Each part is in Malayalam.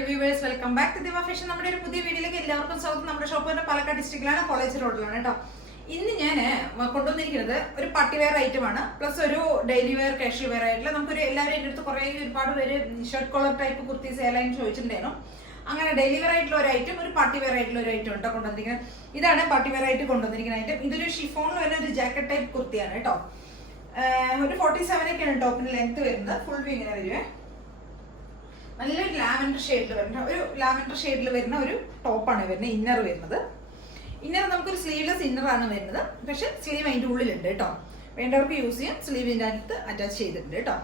Hi viewers, welcome back to Diva fashion. നമ്മുടെ ഒരു പുതിയ വീഡിയോയിലേക്ക് എല്ലാവർക്കും സ്വാഗതം. നമ്മുടെ ഷോപ്പ് തന്നെ പാലക്കാട് ഡിസ്ട്രിക്റ്റിലാണ്, കോളേജ് റോഡിലാണ് കേട്ടോ. ഇന്ന് ഞാൻ കൊണ്ടുവന്നിരിക്കുന്നത് ഒരു പാർട്ടി വെയർ ഐറ്റം ആണ്, പ്ലസ് ഒരു ഡെയിലി വെയർ കാഷ്വൽ വെയർ ആയിട്ടുള്ള നമുക്കൊരു എല്ലാവരും എൻ്റെ അടുത്ത് ഒരുപാട് പേര് shirt collar type kurtis A line ചോദിച്ചിട്ടുണ്ടായിരുന്നു. അങ്ങനെ ഡെയിലി വെയർ ആയിട്ടുള്ള ഒരു ഐറ്റം, ഒരു പാർട്ടി വെയർ ആയിട്ടുള്ള ഒരു ഐറ്റം കേട്ടോ കൊണ്ടുവന്നിരിക്കുന്നത്. ഇതാണ് പാർട്ടി വെയർ ആയിട്ട് കൊണ്ടുവന്നിരിക്കുന്ന ഐറ്റം. ഇതൊരു ഷിഫോണിൽ വരുന്ന ഒരു ജാക്കറ്റ് ടൈപ്പ് കുർത്തിയാണ് കേട്ടോ. ഒരു 47 ഒക്കെയാണ് ടോപ്പിന് ലെങ്ത് വരുന്നത്. ഫുൾ വ്യൂ ഇങ്ങനെ വരുവേ. നല്ലൊരു ലാവൻഡർ ഷെയ്ഡിൽ വരുന്ന ഒരു ടോപ്പാണ് വരുന്നത്. ഇന്നർ വരുന്നത്, ഇന്നർ നമുക്കൊരു സ്ലീവ്ലെസ് ഇന്നറാണ് വരുന്നത്. പക്ഷെ സ്ലീവ് അതിൻ്റെ ഉള്ളിലുണ്ട് കേട്ടോ. വേണ്ടവർക്ക് യൂസ് ചെയ്യാം. സ്ലീവിൻ്റെ അടുത്ത് അറ്റാച്ച് ചെയ്തിട്ടുണ്ട് കേട്ടോ.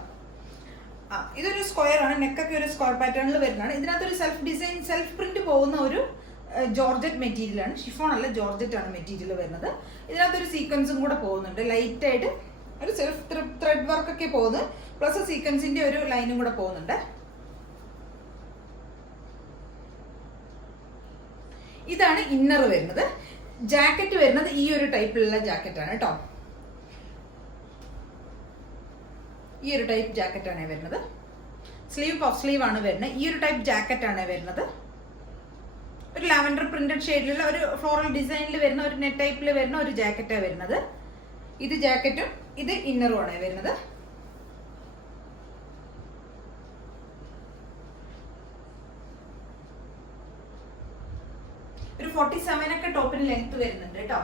ഇതൊരു സ്ക്വയർ ആണ്, നെക്കൊക്കെ ഒരു സ്ക്വയർ പാറ്റേണിൽ വരുന്നതാണ്. ഇതിനകത്തൊരു സെൽഫ് പ്രിന്റ് പോകുന്ന ഒരു ജോർജറ്റ് മെറ്റീരിയലാണ്. ഷിഫോൺ അല്ല, ജോർജറ്റ് ആണ് മെറ്റീരിയൽ വരുന്നത്. ഇതിനകത്തൊരു സീക്വൻസും കൂടെ പോകുന്നുണ്ട്. ലൈറ്റ് ആയിട്ട് ഒരു സെൽഫ് ത്രെഡ് വർക്ക് ഒക്കെ പോകുന്നത്, പ്ലസ് സീക്വൻസിന്റെ ഒരു ലൈനും കൂടെ പോകുന്നുണ്ട്. ഇതാണ് ഇന്നർ വരുന്നത്. ജാക്കറ്റ് വരുന്നത് ഈ ഒരു ടൈപ്പിലുള്ള ജാക്കറ്റാണ് കേട്ടോ. ഈ ഒരു ടൈപ്പ് ജാക്കറ്റാണ് വരുന്നത്. സ്ലീവ് പഫ് സ്ലീവ് ആണ് വരുന്നത്. ഈ ഒരു ടൈപ്പ് ജാക്കറ്റാണ് വരുന്നത്. ഒരു ലാവൻഡർ പ്രിന്റഡ് ഷെയ്ഡിലുള്ള ഒരു ഫ്ലോറൽ ഡിസൈനിൽ വരുന്ന ഒരു നെറ്റ് ടൈപ്പിൽ വരുന്ന ഒരു ജാക്കറ്റാണ് വരുന്നത്. ഇത് ജാക്കറ്റും ഇത് ഇന്നറും ആണ് വരുന്നത്. ഒരു 47 ഒക്കെ ടോപ്പിന് ലെങ്ത് വരുന്നുണ്ട് കേട്ടോ.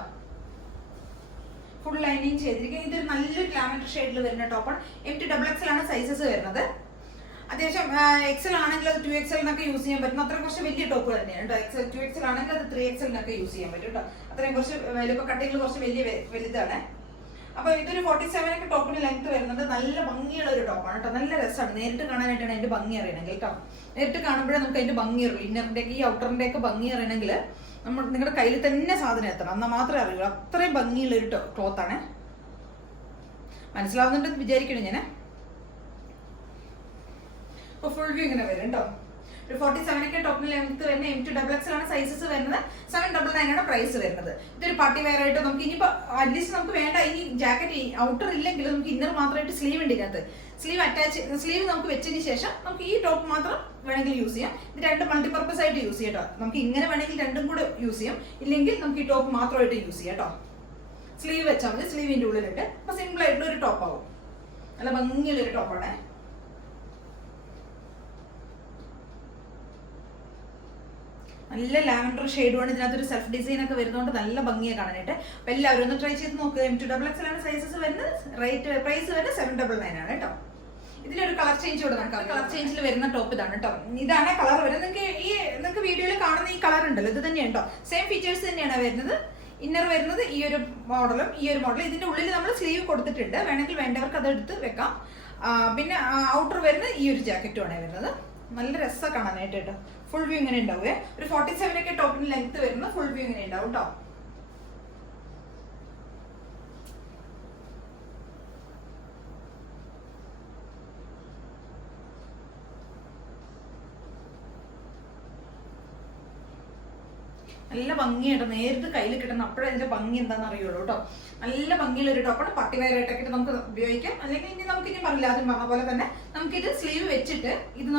ഫുൾ ലൈനിങ് ചെയ്തിരിക്കുന്നത്. ഇതൊരു നല്ലൊരു ലാവൻഡർ ഷെയ്ഡിൽ വരുന്ന ടോപ്പാണ്. MT XXL ആണ് സൈസസ് വരുന്നത്. അത്യാവശ്യം XL ആണെങ്കിൽ അത് 2XL എന്നൊക്കെ യൂസ് ചെയ്യാൻ പറ്റും. അത്രയും കുറച്ച് വലിയ ടോപ്പ് തന്നെയാണ് കേട്ടോ. 2XL ആണെങ്കിൽ അത് 3XL എന്നൊക്കെ യൂസ് ചെയ്യാൻ പറ്റും കേട്ടോ. അത്രയും കുറച്ച് വലിപ്പം കട്ടിങ്ങിൽ കുറച്ച് വലുതാണ്. അപ്പൊ ഇതൊരു 47 ഒക്കെ ടോപ്പിന് ലെങ്ത് വരുന്നത്. നല്ല ഭംഗിയുള്ള ഒരു ടോപ്പാണ് കേട്ടോ. നല്ല രസമാണ് നേരിട്ട് കാണാനായിട്ടാണ് അതിന്റെ ഭംഗി അറിയണമെങ്കിൽ കേട്ടോ. നേരിട്ട് കാണുമ്പോഴേ നമുക്ക് അതിന്റെ ഭംഗി അറിയുള്ളൂ. ഇന്നറിന്റെ ഈ ഔട്ടറിന്റെ ഒക്കെ ഭംഗി അറിയണമെങ്കിൽ നിങ്ങളുടെ കയ്യിൽ തന്നെ സാധനം എത്തണം, എന്നാൽ മാത്രമേ അറിയുള്ളൂ. അത്രയും ഭംഗിയുള്ള ഒരു ക്ലോത്ത് ആണ്. മനസ്സിലാവുന്നുണ്ടെന്ന് വിചാരിക്കണം ഞാൻ. അപ്പൊ ഫുൾ വ്യൂ ഇങ്ങനെ വരും കേട്ടോ. ഒരു 47 ഒക്കെ ടോപ്പിന് ലെങ്ത് വരുന്ന MT XXL ആണ് സൈസസ് വരുന്നത്. 799 ആണ് പ്രൈസ് വരുന്നത്. ഇതൊരു പാർട്ടി വെയർ ആയിട്ട് നമുക്ക് ഇനിയിപ്പോ അറ്റ്ലീസ്റ്റ് നമുക്ക് വേണ്ട ഇനി ജാക്കറ്റ് ഔട്ടർ ഇല്ലെങ്കിൽ നമുക്ക് ഇന്നർ മാത്രമായിട്ട് സ്ലീവ് ഉണ്ട് ഇതിനകത്ത്. സ്ലീവ് നമുക്ക് വെച്ചതിന് ശേഷം നമുക്ക് ഈ ടോപ്പ് മാത്രം വേണമെങ്കിൽ യൂസ് ചെയ്യാം. ഇത് രണ്ട് മൾട്ടിപർപ്പസ് ആയിട്ട് യൂസ് ചെയ്യാം കേട്ടോ. നമുക്ക് ഇങ്ങനെ വേണമെങ്കിൽ രണ്ടും കൂടെ യൂസ് ചെയ്യാം. ഇല്ലെങ്കിൽ നമുക്ക് ഈ ടോപ്പ് മാത്രമായിട്ട് യൂസ് ചെയ്യാം കേട്ടോ. സ്ലീവ് വെച്ചാൽ മതി. സ്ലീവിന്റെ ഉള്ളിലിട്ട് അപ്പൊ സിമ്പിൾ ആയിട്ടുള്ള ഒരു ടോപ്പ് ആവും. നല്ല ഭംഗിയുള്ള ഒരു ടോപ്പാണ്. നല്ല ലാവൻഡർ ഷെയ്ഡുമാണ്. ഇതിനകത്തൊരു സെൽഫ് ഡിസൈൻ ഒക്കെ വരുന്നതുകൊണ്ട് നല്ല ഭംഗിയാണ് കാണാനായിട്ട്. അപ്പൊ എല്ലാവരും ഒന്ന് ട്രൈ ചെയ്ത് നോക്കുക. MT XXL ആണ് സൈസസ് വരുന്നത്. പ്രൈസ് വരുന്നത് 799 ആണ് കേട്ടോ. ഇതിലൊരു കളർ ചേഞ്ച് കൂടെ നടക്കാം. കളർ ചേഞ്ചിൽ വരുന്ന ടോപ്പ് ഇതാണ് കേട്ടോ. ഇതാണ് കളർ വരുന്നത്. നിങ്ങൾക്ക് വീഡിയോയിൽ കാണുന്ന ഈ കളർ ഉണ്ടല്ലോ, ഇത് തന്നെയാണ് കേട്ടോ. സെയിം ഫീച്ചേഴ്സ് തന്നെയാണ് വരുന്നത്. ഇന്നർ വരുന്നത് ഈ ഒരു മോഡലും ഈ ഒരു മോഡലും. ഇതിന്റെ ഉള്ളിൽ നമ്മൾ സ്ലീവ് കൊടുത്തിട്ടുണ്ട്. വേണമെങ്കിൽ വേണ്ടവർക്ക് അത് എടുത്ത് വെക്കാം. പിന്നെ ഔട്ടർ വരുന്നത് ഈ ഒരു ജാക്കറ്റുമാണ് വരുന്നത്. നല്ല രസമാണ് കാണാനായിട്ട് കേട്ടോ. ഫുൾ വ്യൂ ഇങ്ങനെ ഉണ്ടാവുക. ഒരു 47 ഒക്കെ ടോപ്പിന് ലെങ്ത് വരുന്ന ഫുൾ വ്യൂ ഇങ്ങനെ ഉണ്ടാവും കേട്ടോ. നല്ല ഭംഗിയായിട്ട് നേരിട്ട് കയ്യിൽ കിട്ടുന്ന അപ്പോഴേ അതിന്റെ ഭംഗി എന്താണെന്ന് അറിയുള്ളൂ കേട്ടോ. നല്ല ഭംഗിയുള്ള ഒരു ടോപ്പാണ്. പാർട്ടി വെയർ ആയിട്ടൊക്കെ നമുക്ക് ഉപയോഗിക്കാം. അല്ലെങ്കിൽ ഇനി പറഞ്ഞില്ല, ആദ്യം പറഞ്ഞ പോലെ തന്നെ നമുക്കിത് സ്ലീവ് വെച്ചിട്ട് ഇത്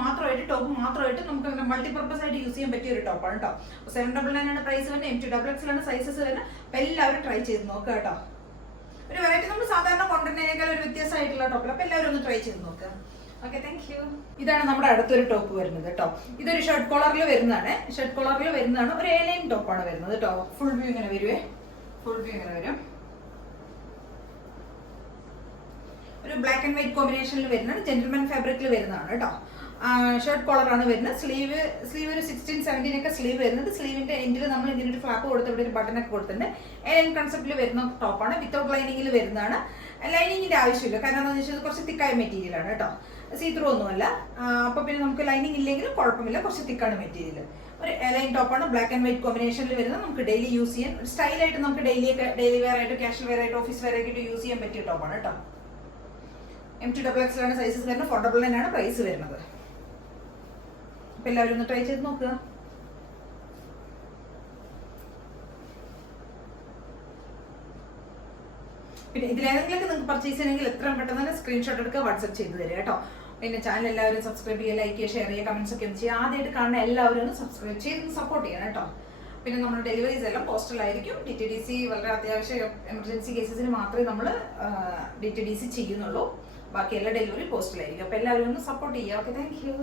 മാത്രമായിട്ട് ടോപ്പ് മാത്രമായിട്ട് നമുക്ക് മൾട്ടിപർപ്പസ് ആയിട്ട് യൂസ് ചെയ്യാൻ പറ്റിയ ഒരു ടോപ്പാണ് കേട്ടോ. 799 ആണ് പ്രൈസ് വരുന്നത്. MT XXL ആണ് സൈസസ് വരുന്നത്. അപ്പൊ എല്ലാവരും ട്രൈ ചെയ്ത് നോക്കുക കേട്ടോ. ഒരു വെറൈറ്റി നമ്മൾ സാധാരണ കൊണ്ടുവരുന്നതിനേക്കാൾ ഒരു വ്യത്യാസമായിട്ടുള്ള ടോപ്പിൽ. അപ്പൊ എല്ലാവരും ഒന്ന് ട്രൈ ചെയ്ത് നോക്കുക. Okay, thank you. ഇതാണ് നമ്മുടെ അടുത്തൊരു ടോപ്പ് വരുന്നത് കേട്ടോ. ഇതൊരു ഷർട്ട് കോളറിൽ വരുന്നതാണ്. ഒരു A-line ടോപ്പാണ് വരുന്നത് കേട്ടോ. ഫുൾ വ്യൂ ഇങ്ങനെ വരുവേ. ഫുൾ വ്യൂ ഇങ്ങനെ വരും. ഒരു ബ്ലാക്ക് ആൻഡ് വൈറ്റ് കോമ്പിനേഷനിൽ വരുന്നത്. ജെന്റിൽമാൻ ഫാബ്രിക്കിൽ വരുന്നതാണ് കേട്ടോ. ഷർട്ട് കോളറാണ് വരുന്നത്. സ്ലീവ് ഒരു 16-17 ഒക്കെ സ്ലീവ് വരുന്നത്. സ്ലീവിന്റെ എൻഡിൽ നമ്മൾ ഇതിനൊരു ഫ്ലാപ്പ് കൊടുത്ത് ഇവിടെ ഒരു ബട്ടൺ ഒക്കെ കൊടുത്തിട്ടുണ്ട്. A-line കൺസെപ്റ്റിൽ വരുന്ന ടോപ്പാണ്. വിത്തൗട്ട് ലൈനിങ്ങിൽ വരുന്നതാണ്. ലൈനിങ്ങിന്റെ ആവശ്യമില്ല. കാരണം എന്താണെന്ന് വെച്ചാൽ കുറച്ച് തിക്കായ മെറ്റീരിയൽ ആണ് കേട്ടോ. സീത്രൂ ഒന്നുമല്ല. അപ്പൊ പിന്നെ നമുക്ക് ലൈനിങ് ഇല്ലെങ്കിലും കുഴപ്പമില്ല. കുറച്ച് തിക്കാണ് മെറ്റീരിയൽ. ഒരു A-line ടോപ്പാണ്. ബ്ലാക്ക് ആൻഡ് വൈറ്റ് കോമ്പിനേഷനിൽ വരുന്നത്. നമുക്ക് ഡെയിലി യൂസ് ചെയ്യാൻ സ്റ്റൈലായിട്ട് നമുക്ക് ഡെയിലി വെയർ ആയിട്ട് കാഷ്വൽ വെയർ ആയിട്ട് ഓഫീസ് വെയർ ആയിട്ട് യൂസ് ചെയ്യാൻ പറ്റിയ ടോപ്പാണ് കേട്ടോ. MT XXL ആണ് സൈസസ് വരുന്നത്. 499 ആണ് പ്രൈസ് വരുന്നത്. അപ്പൊ എല്ലാവരും ഒന്ന് ട്രൈ ചെയ്ത് നോക്കുക. പിന്നെ ഇതിലേതെങ്കിലും നിങ്ങൾക്ക് പർച്ചേസ് ചെയ്യണമെങ്കിൽ എത്രയും പെട്ടെന്ന് തന്നെ സ്ക്രീൻഷോട്ട് എടുക്കുക, വാട്സ്ആപ്പ് ചെയ്ത് തരിക കേട്ടോ. പിന്നെ ചാനൽ എല്ലാവരും സബ്സ്ക്രൈബ് ചെയ്യുക, ലൈക്ക് ചെയ്യുക, ഷെയർ ചെയ്യുക, കമന്റ്സ് ഒക്കെ ഒന്ന് ചെയ്യുക. ആദ്യമായിട്ട് കാണുന്ന എല്ലാവരും ഒന്ന് സബ്സ്ക്രൈബ് ചെയ്ത് സപ്പോർട്ട് ചെയ്യണം കേട്ടോ. പിന്നെ നമ്മുടെ ഡെലിവറീസ് എല്ലാം പോസ്റ്റലായിരിക്കും. DTDC വളരെ അത്യാവശ്യ എമർജൻസി കേസസിന് മാത്രമേ നമ്മൾ DTDC ചെയ്യുന്നുള്ളൂ. ബാക്കി എല്ലാ ഡെലിവറി പോസ്റ്റലായിരിക്കും. അപ്പോൾ എല്ലാവരും ഒന്ന് സപ്പോർട്ട് ചെയ്യുക. Okay, thank you.